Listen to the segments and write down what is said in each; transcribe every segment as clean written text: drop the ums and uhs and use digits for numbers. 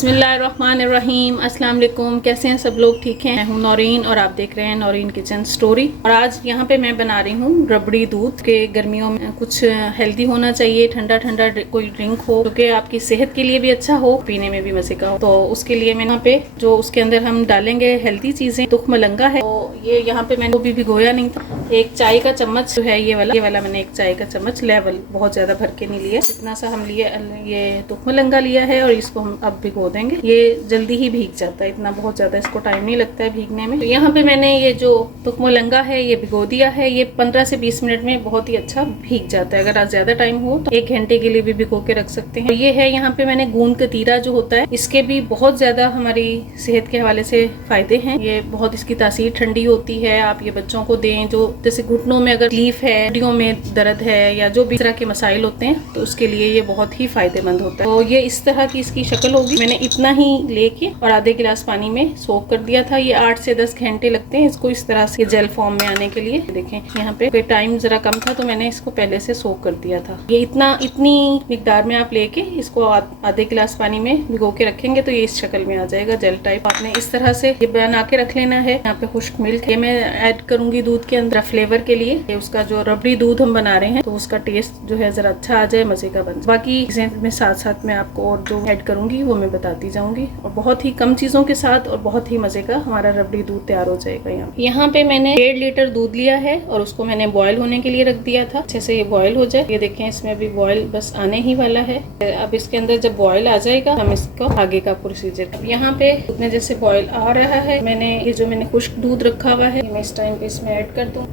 बिस्मिल्लाहिर्रहमानिर्रहीम। अस्सलाम वालेकुम। कैसे हैं सब लोग? ठीक हैं? मैं हूं नौरीन और आप देख रहे हैं नौरीन किचन स्टोरी। और आज यहाँ पे मैं बना रही हूँ रबड़ी दूध के। गर्मियों में कुछ हेल्दी होना चाहिए, ठंडा ठंडा कोई ड्रिंक हो जो कि आपकी सेहत के लिए भी अच्छा हो, पीने में भी मजे का हो। तो उसके लिए मैं यहाँ पे जो उसके अंदर हम डालेंगे हेल्दी चीजें, तुख मलंगा है। तो ये यहाँ पे मैंने भी भिगोया नहीं था। एक चाय का चम्मच जो है ये वाला मैंने एक चाय का चम्मच लेवल, बहुत ज्यादा भर के नहीं लिया, इतना सा हम लिए ये तुख मलंगा लिया है। और इसको हम अब भिगो देंगे। ये जल्दी ही भीग जाता है, इतना बहुत ज्यादा इसको टाइम नहीं लगता है भीगने में। तो यहाँ पे मैंने ये जो तुख मलंगा है ये भिगो दिया है। ये 15 से 20 मिनट में बहुत ही अच्छा भीग जाता है। अगर आज ज्यादा टाइम हो तो 1 घंटे के लिए भी भिगो के रख सकते हैं। तो ये है यहाँ पे मैंने गूंद कतीरा जो होता है, इसके भी बहुत ज्यादा हमारी सेहत के हवाले से फायदे हैं। ये बहुत, इसकी तासीर ठंडी होती है। आप ये बच्चों को दें जो जैसे घुटनों में अगर तकलीफ है, हड्डियों में दर्द है, या जो भी तरह के मसाइल होते हैं, तो उसके लिए ये बहुत ही फायदेमंद होता है। तो ये इस तरह की इसकी शक्ल होगी। मैंने इतना ही लेके और आधे गिलास पानी में सोक कर दिया था। ये 8 से 10 घंटे लगते हैं इसको इस तरह से जेल फॉर्म में आने के लिए। देखें यहाँ पे टाइम जरा कम था तो मैंने इसको पहले से सोक कर दिया था। ये इतनी मिकदार में आप लेके इसको आधे गिलास पानी में भिगो के रखेंगे तो ये इस शक्ल में आ जाएगा, जेल टाइप। आपने इस तरह से ये बना के रख लेना है। यहाँ पे खुश्क मिल्क है, मैं ऐड करूंगी दूध के अंदर फ्लेवर के लिए। ये उसका जो रबड़ी दूध हम बना रहे हैं तो उसका टेस्ट जो है जरा अच्छा आ जाए, मजे का बन। बाकी चीजें मैं साथ साथ में आपको और जो ऐड करूंगी वो मैं बताती जाऊंगी। और बहुत ही कम चीजों के साथ और बहुत ही मजे का हमारा रबड़ी दूध तैयार हो जाएगा। यहाँ पे मैंने 1.5 लीटर दूध लिया है और उसको मैंने बॉयल होने के लिए रख दिया था। अच्छे से ये बॉयल हो जाए। ये देखें इसमें भी बॉयल बस आने ही वाला है। अब इसके अंदर जब बॉयल आ जाएगा हम इसको आगे का प्रोसीजर। अब यहाँ पे दूध में जैसे बॉयल आ रहा है, मैंने ये जो मैंने खुश्क दूध रखा हुआ है मैं इस टाइम पे इसमें ऐड कर दूँ।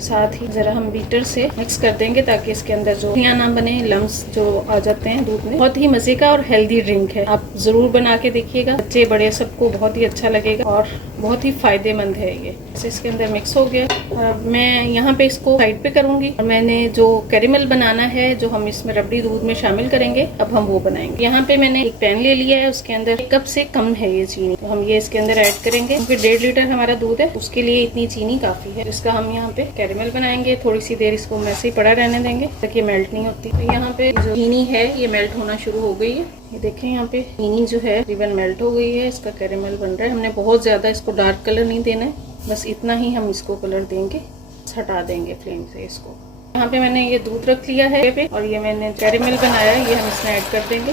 साथ ही जरा हम बीटर से मिक्स कर देंगे ताकि इसके अंदर जो ना बने, लम्स जो आ जाते हैं दूध में। बहुत ही मजे का और हेल्दी ड्रिंक है, आप जरूर बना के देखिएगा। बच्चे बड़े सबको बहुत ही अच्छा लगेगा और बहुत ही फायदेमंद है ये। इसके अंदर मिक्स हो गया। अब मैं यहाँ पे इसको साइड पे करूंगी और मैंने जो कैरेमल बनाना है जो हम इसमें रबड़ी दूध में शामिल करेंगे, अब हम वो बनाएंगे। यहाँ पे मैंने एक पैन ले लिया है, उसके अंदर 1 कप से कम है ये चीनी, तो हम ये इसके अंदर ऐड करेंगे। क्योंकि 1.5 लीटर हमारा दूध है, उसके लिए इतनी चीनी काफी है। इसका हम यहाँ पे कैरेमल बनाएंगे। थोड़ी सी देर इसको ऐसे ही पड़ा रहने देंगे ताकि ये मेल्ट नहीं होती। तो यहाँ पे जो चीनी है ये मेल्ट होना शुरू हो गई है। ये देखें यहाँ पे चीनी जो है तकरीबन मेल्ट हो गई है। इसका कैरेमल बन रहा है। हमने बहुत ज्यादा इसको डार्क कलर नहीं देना है, बस इतना ही हम इसको कलर देंगे। हटा देंगे फ्लेम से इसको। यहाँ पे मैंने ये दूध रख लिया है और ये मैंने कैरेमल बनाया है, ये हम इसमें ऐड कर देंगे।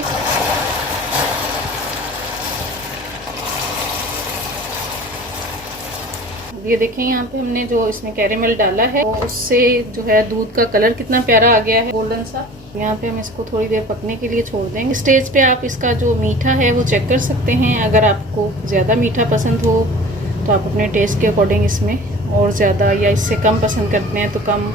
ये देखें यहाँ पे हमने जो इसमें कैरेमल डाला है तो उससे जो है दूध का कलर कितना प्यारा आ गया है, गोल्डन सा। यहाँ पे हम इसको थोड़ी देर पकने के लिए छोड़ देंगे। स्टेज पे आप इसका जो मीठा है वो चेक कर सकते हैं। अगर आपको ज़्यादा मीठा पसंद हो तो आप अपने टेस्ट के अकॉर्डिंग इसमें और ज़्यादा या इससे कम पसंद करते हैं तो कम।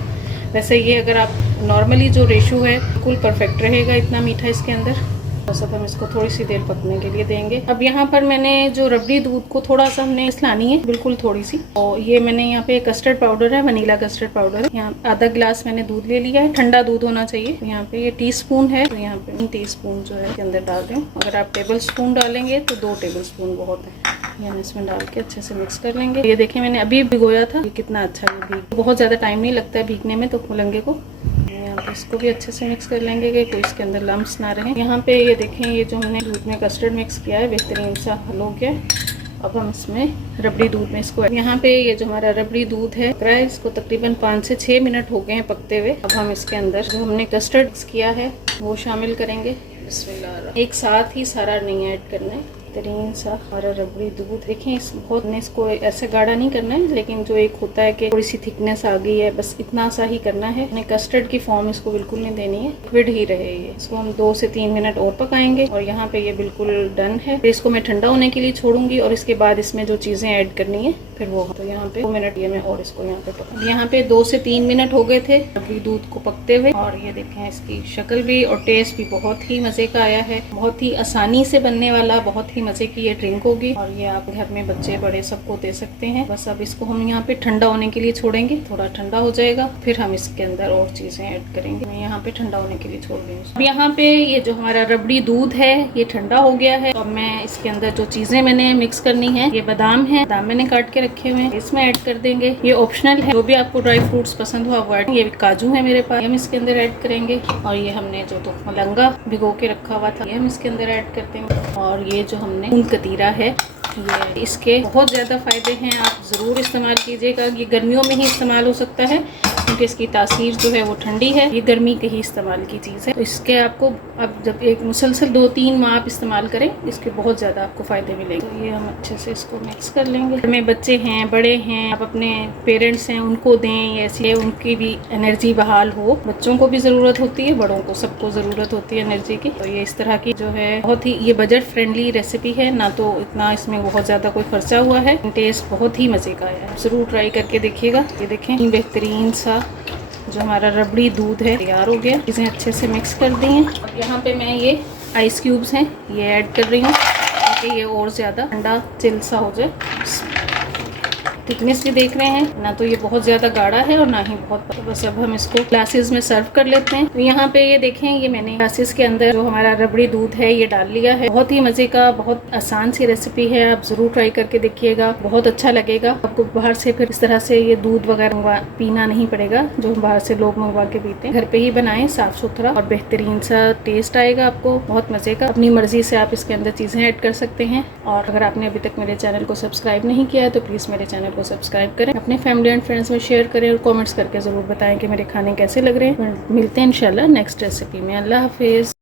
वैसे ये अगर आप नॉर्मली जो रेशो है बिल्कुल परफेक्ट रहेगा इतना मीठा इसके अंदर। बस अब हम इसको थोड़ी सी देर पकने के लिए देंगे। अब यहाँ पर मैंने जो रबड़ी दूध को थोड़ा सा हमने इसलानी है, बिल्कुल थोड़ी सी। और ये मैंने यहाँ पे कस्टर्ड पाउडर है, वनीला कस्टर्ड पाउडर है। यहाँ आधा गिलास मैंने दूध ले लिया है, ठंडा दूध होना चाहिए। यहाँ पे ये टीस्पून है, तो यहाँ पे 3 टीस्पून जो है के अंदर डाल दें। अगर आप टेबल स्पून डालेंगे तो 2 टेबल स्पून बहुत है। ये हम इसमें डाल के अच्छे से मिक्स कर लेंगे। ये देखें मैंने अभी भिगोया था, ये कितना अच्छा है भीग। बहुत ज्यादा टाइम नहीं लगता है भीगने में तो मलंगे को। यहाँ पे इसको भी अच्छे से मिक्स कर लेंगे कि कोई इसके अंदर लम्स ना रहे। यहाँ पे ये देखें ये जो हमने दूध में कस्टर्ड मिक्स किया है बेहतरीन सा हल हो गया। अब हम इसमें रबड़ी दूध में इसको, यहाँ पे ये जो हमारा रबड़ी दूध है इसको तकरीबन 5 से 6 मिनट हो गए हैं पकते हुए। अब हम इसके अंदर जो हमने कस्टर्ड मिक्स किया है वो शामिल करेंगे। बिस्मिल्लाह। एक साथ ही सारा नहीं ऐड करना है, बेहतरीन सा हमारा रबड़ी दूध। देखें इस बहुत ने इसको ऐसे गाढ़ा नहीं करना है, लेकिन जो एक होता है कि थोड़ी सी थिकनेस आ गई है, बस इतना सा ही करना है। अपने कस्टर्ड की फॉर्म इसको बिल्कुल नहीं देनी है, लिक्विड ही रहे ये। इसको हम 2 से 3 मिनट और पकाएंगे। और यहाँ पे ये बिल्कुल डन है। तो इसको मैं ठंडा होने के लिए छोड़ूंगी और इसके बाद इसमें जो चीजें ऐड करनी है फिर वो। तो यहाँ पे 2 मिनट ये मैं और इसको यहाँ पे पका। यहाँ पे 2 से 3 मिनट हो गए थे रबड़ी दूध को पकते हुए। और ये देखें इसकी शक्ल भी और टेस्ट भी बहुत ही मजे का आया है। बहुत ही आसानी से बनने वाला, बहुत ही मजे की ये ड्रिंक होगी। और ये आप घर में बच्चे बड़े सबको दे सकते हैं। बस अब इसको हम यहाँ पे ठंडा होने के लिए छोड़ेंगे, थोड़ा ठंडा हो जाएगा फिर हम इसके अंदर और चीजें ऐड करेंगे। मैं यहाँ पे ठंडा होने के लिए छोड़ रही हूँ। अब यहाँ पे ये जो हमारा रबड़ी दूध है ये ठंडा हो गया है। अब मैं इसके अंदर जो चीजें मैंने मिक्स करनी है, ये बादाम है, बादाम मैंने काट के रखे हुए हैं। इसमें ऐड कर देंगे। ये ऑप्शनल है, जो भी आपको ड्राई फ्रूट्स पसंद हो वो ऐड। ये काजू है मेरे पास, ये हम इसके अंदर ऐड करेंगे। और ये हमने जो तो मलंगा भिगो के रखा हुआ था, ये हम इसके अंदर ऐड कर देंगे। और ये जो हमने मूंग कतीरा है, ये इसके बहुत ज़्यादा फ़ायदे हैं, आप ज़रूर इस्तेमाल कीजिएगा। ये गर्मियों में ही इस्तेमाल हो सकता है क्योंकि इसकी तासीर जो है वो ठंडी है, ये गर्मी के ही इस्तेमाल की चीज़ है। तो इसके आपको अब जब एक मुसलसल 2-3 माह आप इस्तेमाल करें, इसके बहुत ज़्यादा आपको फ़ायदे मिलेंगे। तो ये हम अच्छे से इसको मिक्स कर लेंगे। घर में बच्चे हैं, बड़े हैं, आप अपने पेरेंट्स हैं उनको दें, ऐसे उनकी भी एनर्जी बहाल हो। बच्चों को भी ज़रूरत होती है, बड़ों को, सबको ज़रूरत होती है एनर्जी की। तो ये इस तरह की जो है बहुत ही ये बजट फ्रेंडली रेसिपी है, ना तो इतना इसमें बहुत ज़्यादा कोई खर्चा हुआ है। टेस्ट बहुत ही मज़े का है, ज़रूर ट्राई करके देखिएगा। ये देखें बेहतरीन सा जो हमारा रबड़ी दूध है तैयार हो गया। इसे अच्छे से मिक्स कर दिए। अब यहाँ पे मैं ये आइस क्यूब्स हैं ये ऐड कर रही हूँ ताकि ये और ज़्यादा ठंडा चिल सा हो जाए। थिकनेस भी देख रहे हैं ना, तो ये बहुत ज़्यादा गाढ़ा है और ना ही बहुत। तो बस अब हम इसको ग्लासेस में सर्व कर लेते हैं। तो यहाँ पे ये देखें, ये मैंने ग्लासेस के अंदर जो हमारा रबड़ी दूध है ये डाल लिया है। बहुत ही मज़े का, बहुत आसान सी रेसिपी है, आप ज़रूर ट्राई करके देखिएगा, बहुत अच्छा लगेगा आपको। बाहर से फिर इस तरह से ये दूध वगैरह पीना नहीं पड़ेगा जो बाहर से लोग मंगवा के पीते हैं। घर पे ही बनाएं, साफ़ सुथरा और बेहतरीन सा टेस्ट आएगा आपको, बहुत मज़े का। अपनी मर्ज़ी से आप इसके अंदर चीज़ें ऐड कर सकते हैं। और अगर आपने अभी तक मेरे चैनल को सब्सक्राइब नहीं किया है तो प्लीज़ मेरे चैनल को सब्सक्राइब करें, अपने फैमिली एंड फ्रेंड्स में शेयर करें और कमेंट्स करके ज़रूर बताएं कि मेरे खाने कैसे लग रहे हैं। मिलते हैं इंशाल्लाह नेक्स्ट रेसिपी में। अल्लाह हाफिज़।